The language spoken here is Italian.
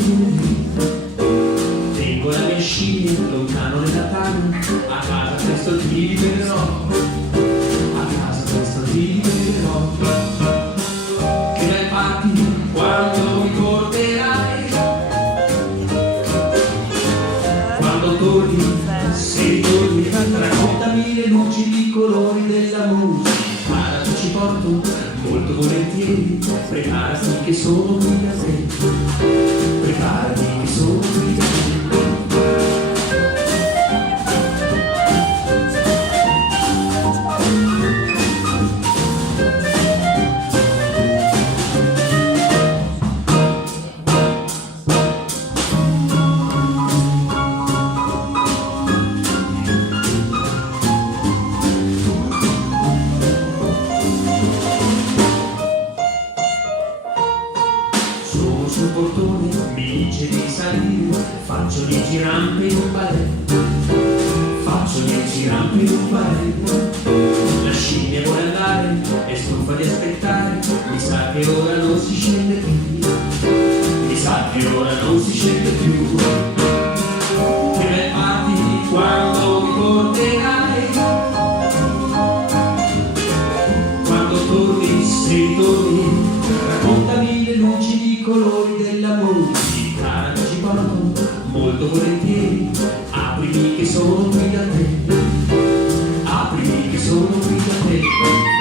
venerdì. Tengo la mia scimmia lontano nella tana, a casa presto ti libererò, a casa presto ti libererò. Che bei patti quando mi porterai, quando torni, se torni, raccontami le luci di colori della musica. Guarda, ci porto molto volentieri, preparati che sono qui da te, preparati che sono qui da te. Sono sul portone, mi dice di salire, faccio 10 rampe in un ballet, faccio 10 rampe in un ballet. La scimmia vuole andare, è stufa di aspettare, mi sa che ora non si scende più, mi sa che ora non si scende più. Che bei patti quando mi porterai, quando torni, se torni, raccontami le luci di colori della musica. Ci porto molto volentieri, aprimi che sono qui da te, aprimi che sono qui da te.